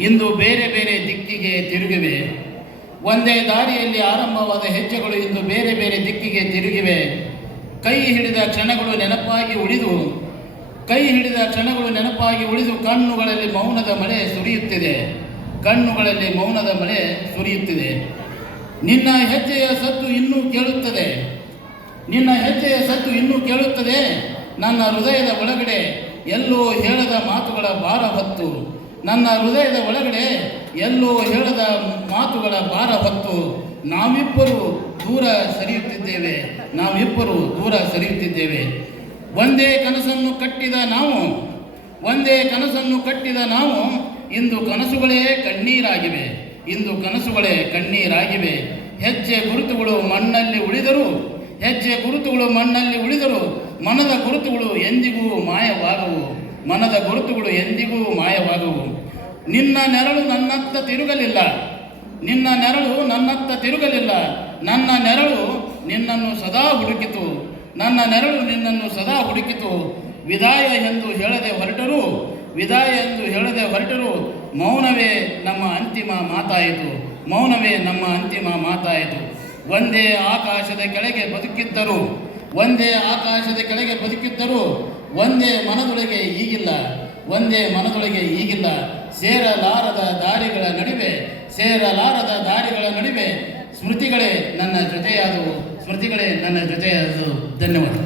ಇಂದು ಬೇರೆ ಬೇರೆ ದಿಕ್ಕಿಗೆ ತಿರುಗಿವೆ. ಒಂದೇ ದಾರಿಯಲ್ಲಿ ಆರಂಭವಾದ ಹೆಜ್ಜೆಗಳು ಇಂದು ಬೇರೆ ಬೇರೆ ದಿಕ್ಕಿಗೆ ತಿರುಗಿವೆ. ಕೈ ಹಿಡಿದ ಕ್ಷಣಗಳು ನೆನಪಾಗಿ ಉಳಿದು ಕಣ್ಣುಗಳಲ್ಲಿ ಮೌನದ ಮಳೆ ಸುರಿಯುತ್ತಿದೆ. ನಿನ್ನ ಹೆಜ್ಜೆಯ ಸದ್ದು ಇನ್ನೂ ಕೇಳುತ್ತದೆ. ನನ್ನ ಹೃದಯದ ಒಳಗಡೆ ಎಲ್ಲೋ ಹೇಳದ ಮಾತುಗಳ ಭಾರ ಹೊತ್ತು ನಾವಿಬ್ಬರು ದೂರ ಸರಿಯುತ್ತಿದ್ದೇವೆ. ಒಂದೇ ಕನಸನ್ನು ಕಟ್ಟಿದ ನಾವು ಇಂದು ಕನಸುಗಳೇ ಕಣ್ಣೀರಾಗಿವೆ. ಹೆಜ್ಜೆ ಗುರುತುಗಳು ಮಣ್ಣಲ್ಲಿ ಉಳಿದರು ಮನದ ಗುರುತುಗಳು ಎಂದಿಗೂ ಮಾಯವಾಗವು. ನಿನ್ನ ನೆರಳು ನನ್ನತ್ತ ತಿರುಗಲಿಲ್ಲ. ನನ್ನ ನೆರಳು ನಿನ್ನನ್ನು ಸದಾ ಹುಡುಕಿತು. ವಿದಾಯ ಎಂದು ಹೇಳದೆ ಹೊರಟರು. ಮೌನವೇ ನಮ್ಮ ಅಂತಿಮ ಮಾತಾಯಿತು. ಒಂದೇ ಆಕಾಶದ ಕೆಳಗೆ ಬದುಕಿದ್ದರು. ಒಂದೇ ಮನದೊಳಗೆ ಈಗಿಲ್ಲ. ಸೇರಲಾರದ ದಾರಿಗಳ ನಡುವೆ ಸ್ಮೃತಿಗಳೇ ನನ್ನ ಜೊತೆಯಾದವು. ಧನ್ಯವಾದ.